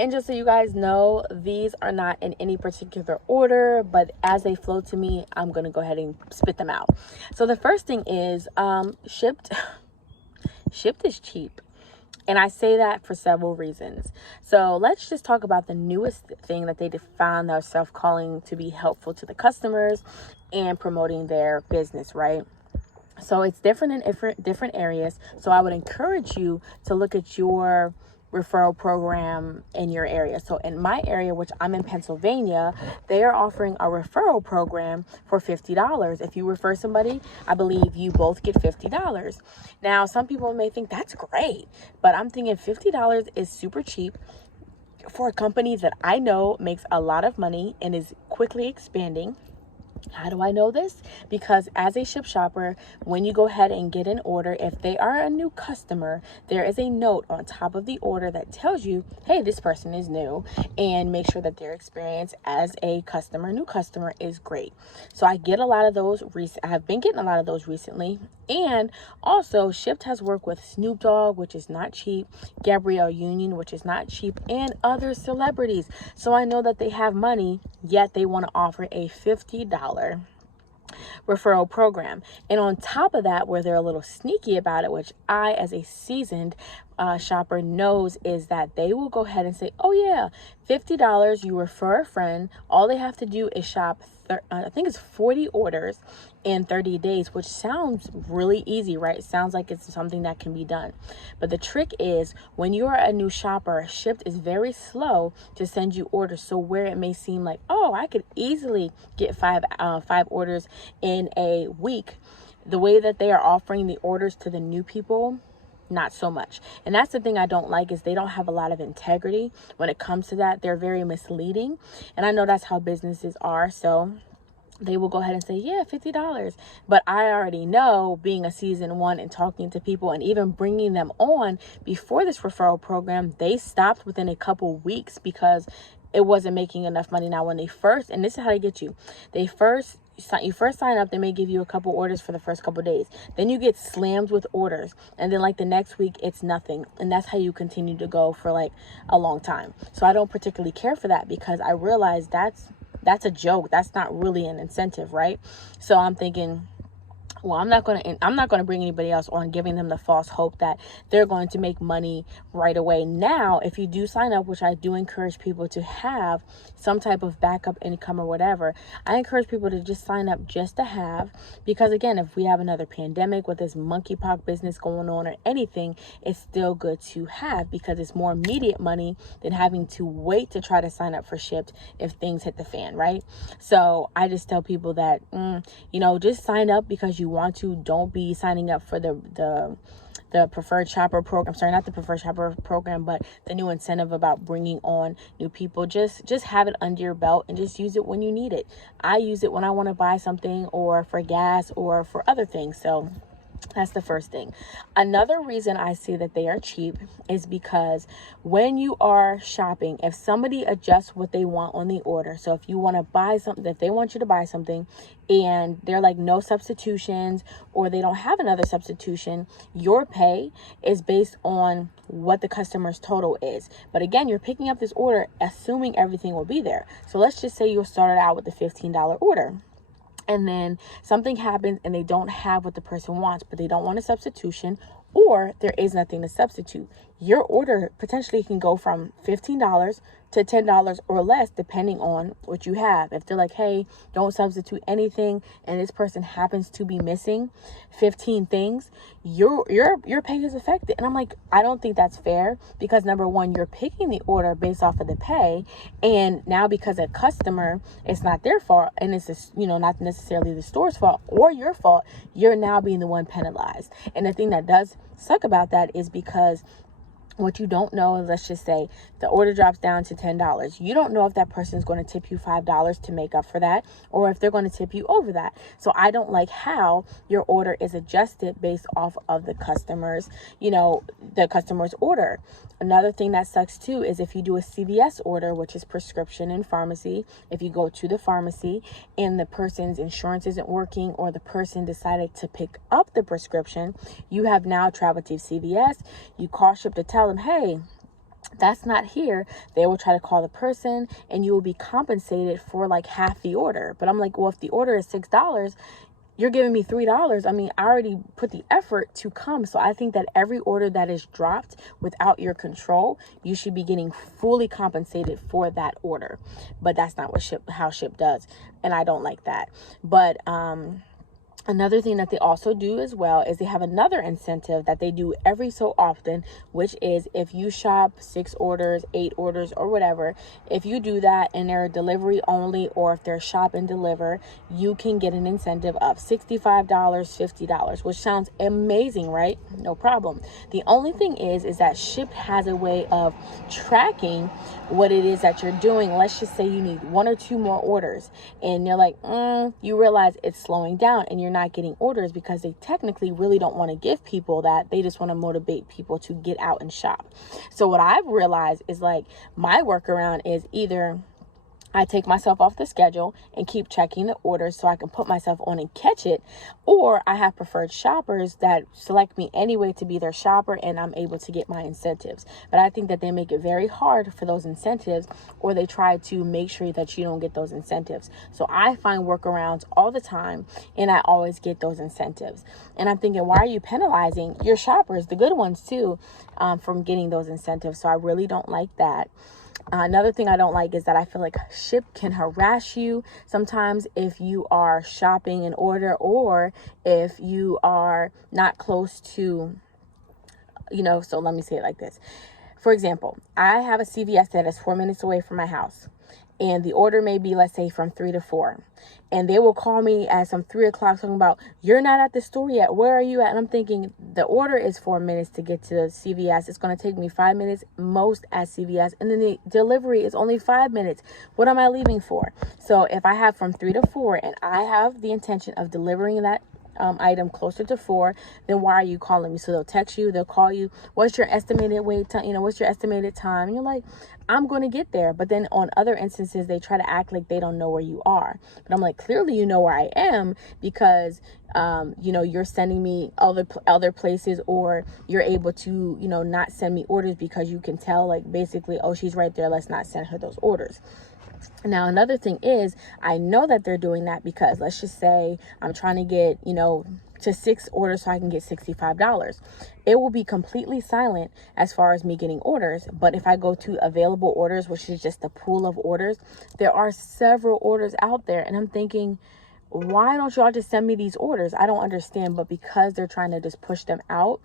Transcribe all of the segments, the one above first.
And just so you guys know, these are not in any particular order, but as they flow to me, I'm going to go ahead and spit them out. So the first thing is Shipt. Shipt is cheap. And I say that for several reasons. So let's just talk about the newest thing that they define themselves calling to be helpful to the customers and promoting their business, right? So it's different in different areas. So I would encourage you to look at your referral program in your area. So in my area, which I'm in Pennsylvania, they are offering a referral program for $50. If you refer somebody, I believe you both get $50. Now, some people may think that's great, but I'm thinking $50 is super cheap for a company that I know makes a lot of money and is quickly expanding. How do I know this? Because as a Shipt Shopper, when you go ahead and get an order, if they are a new customer, there is a note on top of the order that tells you, hey, this person is new, and make sure that their experience as a new customer is great. So I get a lot of those. I have been getting a lot of those recently. And also, Shipt has worked with Snoop Dogg, which is not cheap, Gabrielle Union, which is not cheap, and other celebrities. So I know that they have money, yet they want to offer a $50 referral program. And on top of that, where they're a little sneaky about it, which I, as a seasoned shopper, knows, is that they will go ahead and say, oh yeah, $50, you refer a friend. All they have to do is shop, I think it's 40 orders in 30 days, which sounds really easy, right? It sounds like it's something that can be done. But the trick is, when you are a new shopper, Shipt is very slow to send you orders. So where it may seem like, oh, I could easily get five orders in a week, the way that they are offering the orders to the new people, not so much. And that's the thing I don't like, is they don't have a lot of integrity when it comes to that. They're very misleading. And I know that's how businesses are. So they will go ahead and say, yeah, $50. But I already know, being a season one and talking to people and even bringing them on before this referral program, they stopped within a couple weeks because it wasn't making enough money. Now, when they first, and this is how they get you, you first sign up, they may give you a couple orders for the first couple days. Then you get slammed with orders. And then like the next week, it's nothing. And that's how you continue to go for like a long time. So I don't particularly care for that, because I realize that's a joke. That's not really an incentive, right? So I'm thinking, well, I'm not going to bring anybody else on, giving them the false hope that they're going to make money right away. Now, if you do sign up, which I do encourage people to have some type of backup income or whatever, I encourage people to just sign up just to have, because again, if we have another pandemic with this monkeypox business going on or anything, it's still good to have, because it's more immediate money than having to wait to try to sign up for Shipt if things hit the fan, right? So I just tell people that, just sign up because you want to. Don't be signing up for the preferred shopper program. Sorry, not the preferred shopper program, but the new incentive about bringing on new people. Just have it under your belt and just use it when you need it. I use it when I want to buy something, or for gas, or for other things. So that's the first thing. Another reason I see that they are cheap is because when you are shopping, if somebody adjusts what they want on the order, so if you want to buy something, if they want you to buy something and they're like no substitutions, or they don't have another substitution, your pay is based on what the customer's total is. But again, you're picking up this order assuming everything will be there. So let's just say you started out with a $15 order, and then something happens and they don't have what the person wants, but they don't want a substitution, or there is nothing to substitute. Your order potentially can go from $15 to $10 or less, depending on what you have. If they're like, hey, don't substitute anything, and this person happens to be missing 15 things, your pay is affected. And I'm like, I don't think that's fair, because number one, you're picking the order based off of the pay, and now because a customer, it's not their fault, and it's not necessarily the store's fault or your fault, you're now being the one penalized. And the thing that does suck about that is because what you don't know is, let's just say the order drops down to $10. You don't know if that person is going to tip you $5 to make up for that, or if they're going to tip you over that. So I don't like how your order is adjusted based off of the customer's order. Another thing that sucks too is if you do a CVS order, which is prescription and pharmacy, if you go to the pharmacy and the person's insurance isn't working, or the person decided to pick up the prescription, you have now traveled to CVS, you call Shipt to tell them, hey, That's not here. They will try to call the person and you will be compensated for like half the order. But I'm like, well, if the order is $6, you're giving me $3. I mean, I already put the effort to come. So I think that every order that is dropped without your control, you should be getting fully compensated for that order. But that's not what how Shipt does. And I don't like that. But, another thing that they also do as well is they have another incentive that they do every so often, which is if you shop 6 orders, 8 orders, or whatever, if you do that and they're delivery only, or if they're shop and deliver, you can get an incentive of $65, $50, which sounds amazing, right? No problem. The only thing is that Shipt has a way of tracking what it is that you're doing. Let's just say you need 1 or 2 more orders and you're like, you realize it's slowing down and you're not getting orders because they technically really don't want to give people that. They just want to motivate people to get out and shop. So what I've realized is like my workaround is either I take myself off the schedule and keep checking the orders so I can put myself on and catch it. Or I have preferred shoppers that select me anyway to be their shopper and I'm able to get my incentives. But I think that they make it very hard for those incentives, or they try to make sure that you don't get those incentives. So I find workarounds all the time and I always get those incentives. And I'm thinking, why are you penalizing your shoppers, the good ones too, from getting those incentives? So I really don't like that. Another thing I don't like is that I feel like Shipt can harass you sometimes if you are shopping an order, or if you are not close to, so let me say it like this. For example, I have a CVS that is 4 minutes away from my house, and the order may be, let's say, from 3 to 4. And they will call me at some 3 o'clock talking about, you're not at the store yet. Where are you at? And I'm thinking, the order is 4 minutes to get to CVS. It's going to take me 5 minutes most at CVS. And then the delivery is only 5 minutes. What am I leaving for? So if I have from 3 to 4 and I have the intention of delivering that item closer to 4, then why are you calling me? So they'll text you, they'll call you, what's your estimated wait time, what's your estimated time? And you're like, I'm going to get there. But then on other instances, they try to act like they don't know where you are. But I'm like, clearly you know where I am, because you're sending me other places, or you're able to not send me orders because you can tell, like, basically, oh, she's right there, let's not send her those orders. Now, another thing is, I know that they're doing that because, let's just say I'm trying to get, to 6 orders so I can get $65. It will be completely silent as far as me getting orders. But if I go to available orders, which is just a pool of orders, there are several orders out there. And I'm thinking, why don't y'all just send me these orders? I don't understand. But because they're trying to just push them out,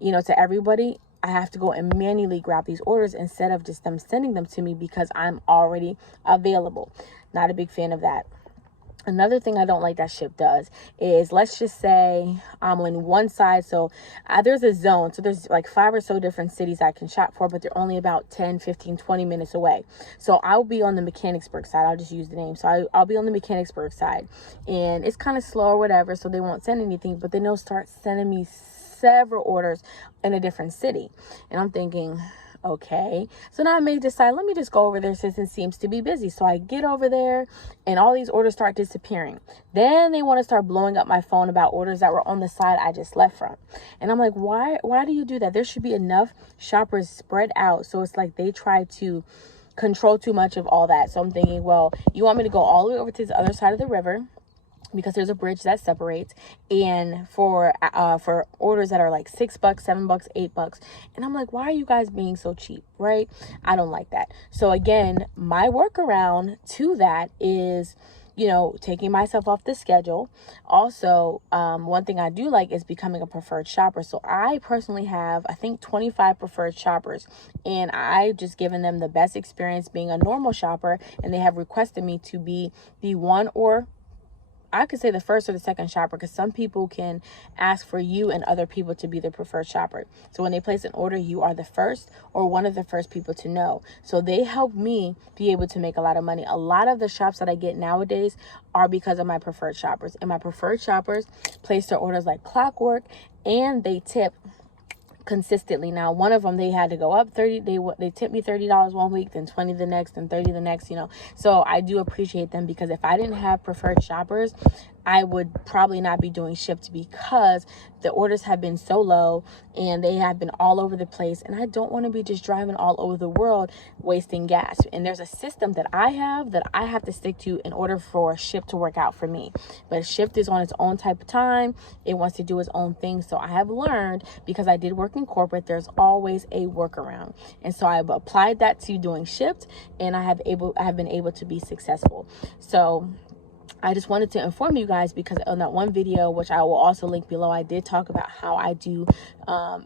to everybody, I have to go and manually grab these orders instead of just them sending them to me because I'm already available. Not a big fan of that. Another thing I don't like that Shipt does is, let's just say I'm on one side. So there's a zone. So there's like 5 or so different cities I can shop for, but they're only about 10, 15, 20 minutes away. So I'll be on the Mechanicsburg side. I'll just use the name. So I'll be on the Mechanicsburg side, and it's kind of slow or whatever. So they won't send anything, but then they'll start sending me several orders in a different city. And I'm thinking, okay. So now I may decide, let me just go over there since it seems to be busy. So I get over there and all these orders start disappearing. Then they want to start blowing up my phone about orders that were on the side I just left from. And I'm like, why do you do that? There should be enough shoppers spread out. So it's like they try to control too much of all that. So I'm thinking, well, you want me to go all the way over to the other side of the river, because there's a bridge that separates, and for orders that are like $6, $7, $8. And I'm like, why are you guys being so cheap, right? I don't like that. So again, my workaround to that is, taking myself off the schedule. Also, one thing I do like is becoming a preferred shopper. So I personally have, I think, 25 preferred shoppers, and I've just given them the best experience being a normal shopper, and they have requested me to be the one, or I could say the first or the second shopper, because some people can ask for you and other people to be their preferred shopper. So when they place an order, you are the first or one of the first people to know. So they help me be able to make a lot of money. A lot of the shops that I get nowadays are because of my preferred shoppers. And my preferred shoppers place their orders like clockwork, and they tip consistently. Now, one of them, they had to go up 30. They tipped me $30 one week, then 20 the next, then 30 the next. So I do appreciate them, because if I didn't have preferred shoppers, I would probably not be doing Shipt because the orders have been so low and they have been all over the place, and I don't want to be just driving all over the world wasting gas. And there's a system that I have to stick to in order for Shipt to work out for me. But Shipt is on its own type of time. It wants to do its own thing. So I have learned, because I did work in corporate, there's always a workaround. And so I've applied that to doing Shipt, and I have been able to be successful. So I just wanted to inform you guys, because on that one video, which I will also link below, I did talk about how I do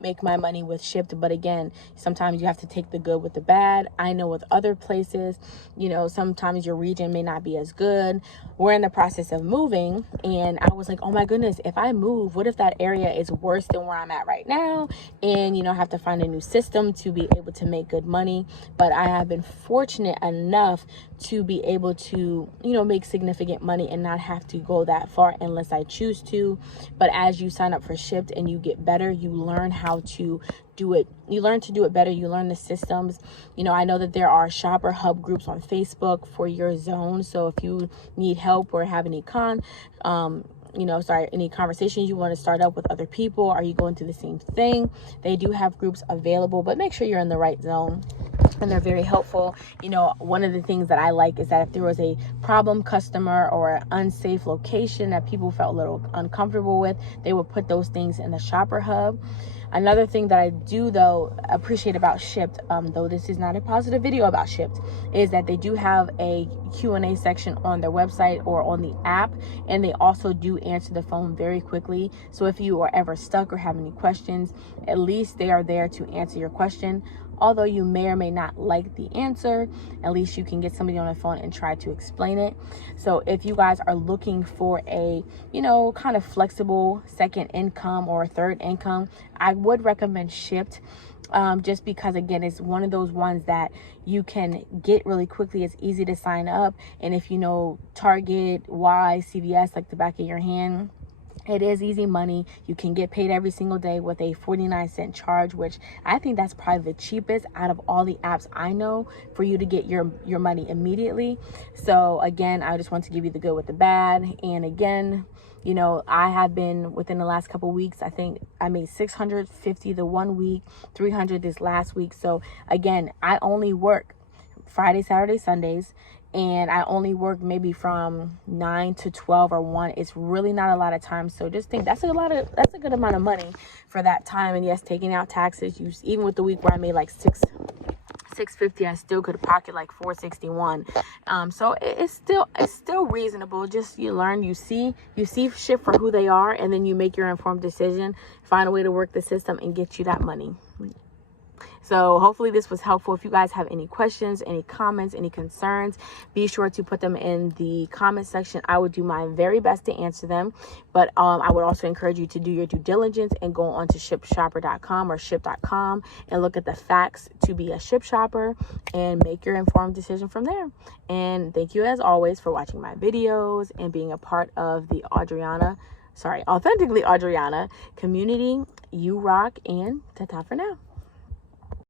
make my money with Shipt. But again, sometimes you have to take the good with the bad. I know with other places, you know, sometimes your region may not be as good. We're in the process of moving, and I was like, oh my goodness, if I move, what if that area is worse than where I'm at right now? And, you know, I have to find a new system to be able to make good money. But I have been fortunate enough to be able to, you know, make significant money and not have to go that far unless I choose to. But as you sign up for Shipt and you get better, you learn how to do it. You learn to do it better. You learn the systems. You know, I know that there are shopper hub groups on Facebook for your zone. So if you need help or have any any conversations you want to start up with other people, are you going through the same thing? They do have groups available, but make sure you're in the right zone. And they're very helpful. You know, one of the things that I like is that if there was a problem customer or an unsafe location that people felt a little uncomfortable with, they would put those things in the shopper hub. Another thing that I do, though, appreciate about Shipt, though this is not a positive video about Shipt, is that they do have a Q&A section on their website or on the app, and they also do answer the phone very quickly. So if you are ever stuck or have any questions, at least they are there to answer your question. Although you may or may not like the answer, at least you can get somebody on the phone and try to explain it. So if you guys are looking for a, you know, kind of flexible second income or third income, I would recommend Shipt. Just because, again, it's one of those ones that you can get really quickly. It's easy to sign up. And if you know Target, CVS, like the back of your hand, it is easy money. You can get paid every single day with a 49-cent charge, which I think that's probably the cheapest out of all the apps I know for you to get your money immediately. So again, I just want to give you the good with the bad. And again, you know, I have been, within the last couple weeks, I think I made $650 the 1 week, $300 this last week. So again, I only work Friday, Saturday, Sundays, and I only work maybe from 9 to 12 or 1. It's really not a lot of time. So just think that's a good amount of money for that time. And yes, taking out taxes, even with the week where I made like $650, I still could pocket like $461. So it's still reasonable. Just you learn, you see Shipt for who they are, and then you make your informed decision, find a way to work the system and get you that money. So hopefully this was helpful. If you guys have any questions, any comments, any concerns, be sure to put them in the comment section. I would do my very best to answer them. But I would also encourage you to do your due diligence and go on to shiptshopper.com or shipt.com and look at the facts to be a Shipt shopper and make your informed decision from there. And thank you as always for watching my videos and being a part of the Authentically Audreanna community. You rock, and ta-ta for now.